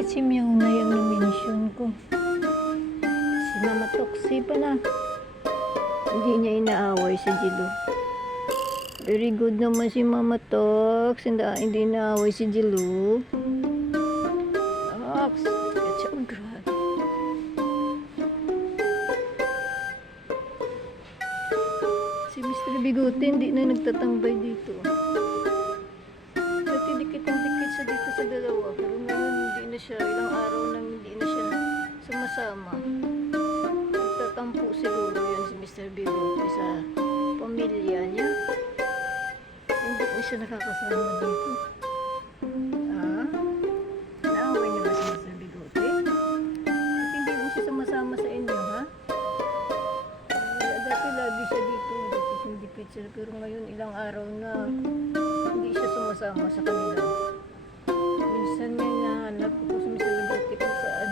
Bakit si Meow na yung na-mention ko? Si Mama Toxie pa na. Hindi niya inaaway si Jilu. Very good naman si Mama Tox. Hindi inaaway si Jilu. Tox, it's so grabe. Si Mr. Bigote hindi na nagtatambay dito. Dati dikit ang dikit siya dito sa dalawa. Pero ngayon hindi na siya. Ilang araw nang hindi na siya sumasama. Nagtatampo siguro yun si Mr. Bigote sa pamilya niya. Hindi na siya nakakasama dito. Ah? Naaway niyo ba si Mr. Bigote? At hindi na siya sumasama sa inyo, ha? Dati lagi siya dito. Dikit siya. Pero ngayon ilang araw na hindi siya sumasama sa kanila. Minsan nga hinahanap ko si Mr. Bigote kung saan.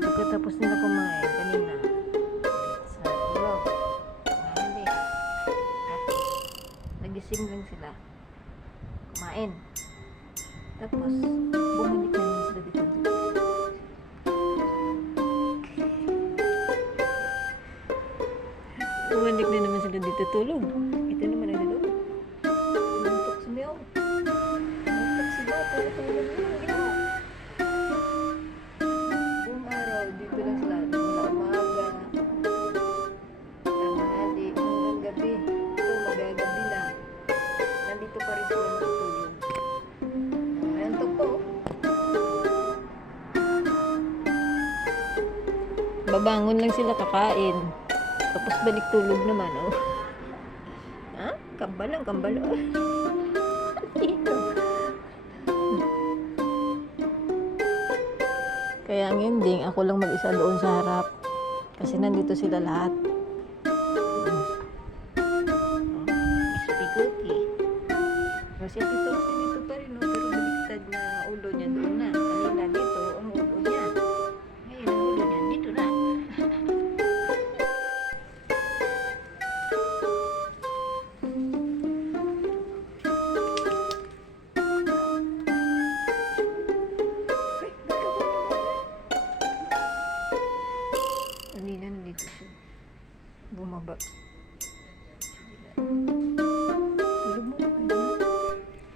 Pagkatapos nila kumain kanina sa loob, hindi, nagising lang sila kumain, tapos bumalik na naman sila dito. Bumalik na naman sila dito tulog. Ito naman ay tulog. Nantok si Meow. Nantok si Ba, tulog na. Babangon lang sila kakain. Tapos balik tulog naman, oh. Ha? Kambal lang, kambal. Oh. Dito. Kaya ang ending, ako lang mag-isa doon sa harap. Kasi nandito sila lahat. Mr. Bigote. Kasi dito pa rin, no? Pero baliktad na ulo niya doon na. Kanina dito, ang ulo niya. Ngayon, ang ulo niya dito na. Kanina nandito siya. Bumaba.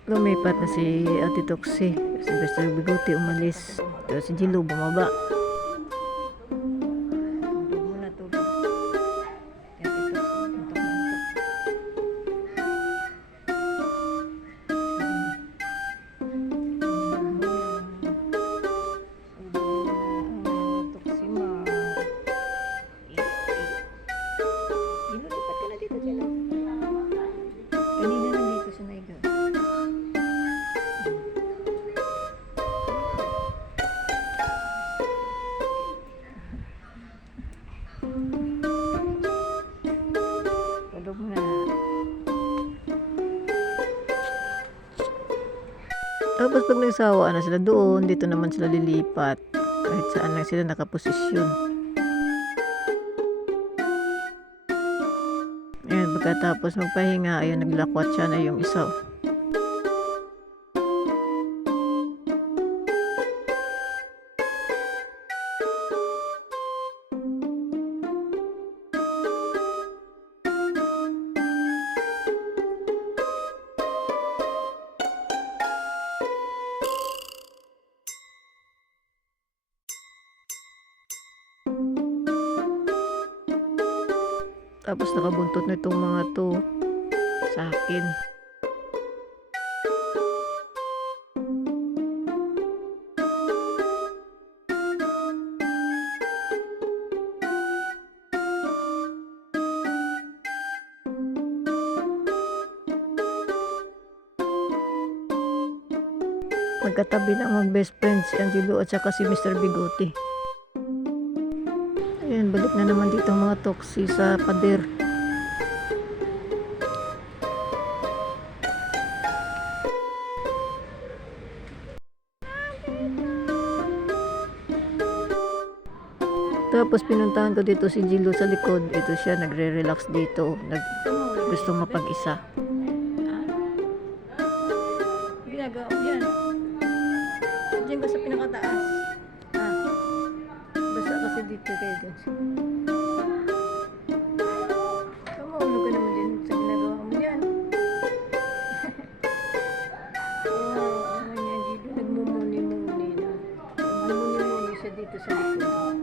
Lumipat na si Ate Toxie. Si Mr. Bigote umalis. Tapos si Jilu bumaba. Muna tulog. Si Ate Toxie, antok na antok. Toxie ma. Jilu, lipat ka na dito, Jilu. Kanina nandito siya na Tapos pag nagsawa na sila doon, dito naman sila lilipat. Kahit saan lang sila nakaposisyon. Ayan, pagkatapos magpahinga, ayun, naglakwat siya na yung isa. Tapos nakabuntot na itong mga to sa akin. Magkatabi na mag best friends si Angelo at saka si Mr. Bigote. Ayan, balik na naman dito ang mga toksi sa pader. Tapos pinuntahan ko dito si Gilo sa likod. Ito siya, nagre-relax dito. Gusto mapag-isa. Ginagawa mo yan. Diyan ka sa pinakataas. Basta kasi dito kayo dun. Kamaulo ka naman dyan sa ginagawa mo yan. Naman yan, Gilo. Nagmumuni-muni na. Nagmumuni-muni siya dito sa likod.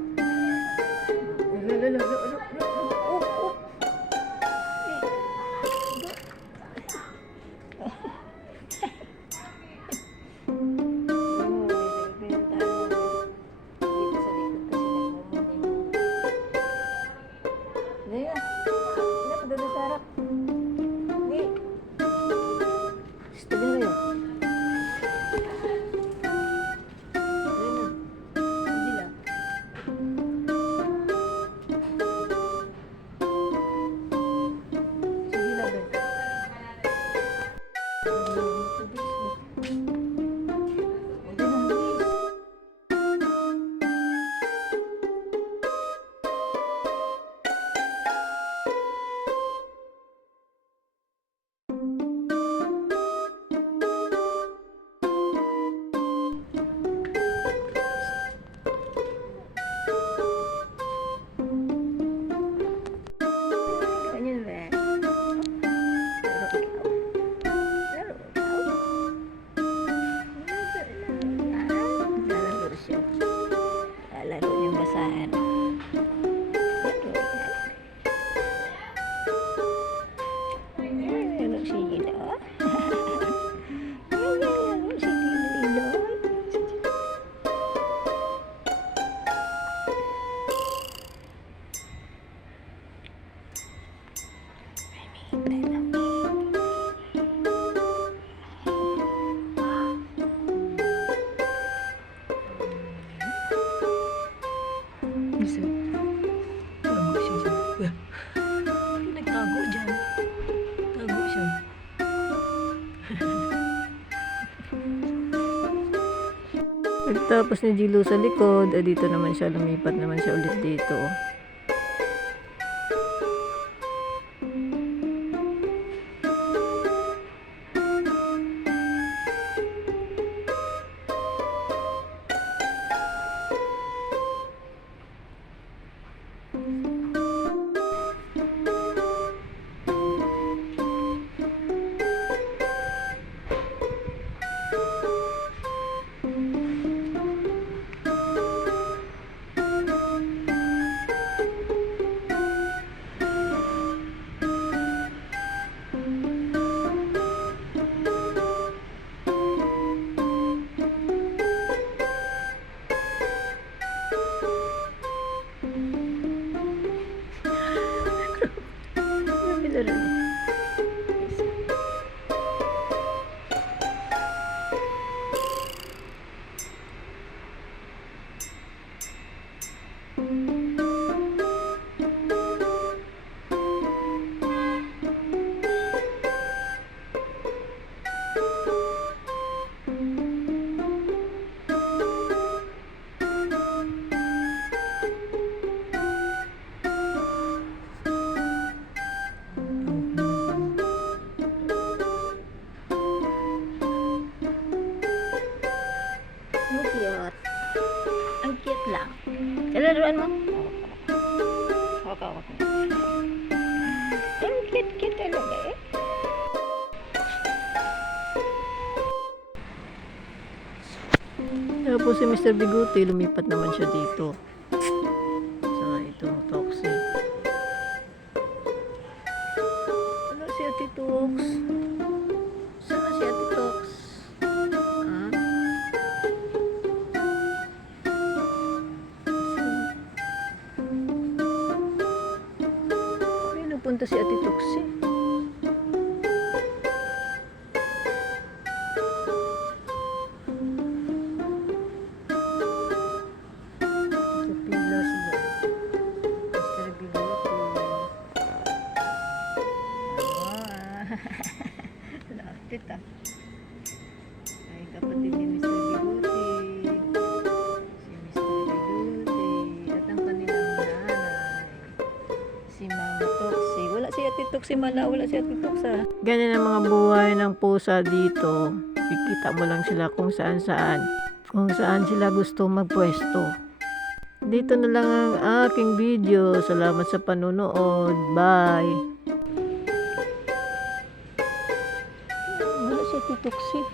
Nagtago dyan. Tago siya. Tapos ni Gilo sa likod, dito naman siya, lumipat naman siya ulit dito. po si Mr. Bigote, lumipat naman siya dito. Sa itong Toxie. Wala si Ate Tox. Saan na si Ate Tox? Ah? May napunta si Ate Toxie. Lapit ah. Ay, kapatid ni Mr. Bigote. Si Mr. Bigote. At ang kanilang nanay. Si Mama Toxie. Wala si Ate Toxie mala. Wala si Ate Toxie. Ganyan ang mga buhay ng pusa dito. Kikita mo lang sila kung saan saan. Kung saan sila gusto magpwesto. Dito na lang ang aking video. Salamat sa panonood. Bye. Wala si Ate Toxie.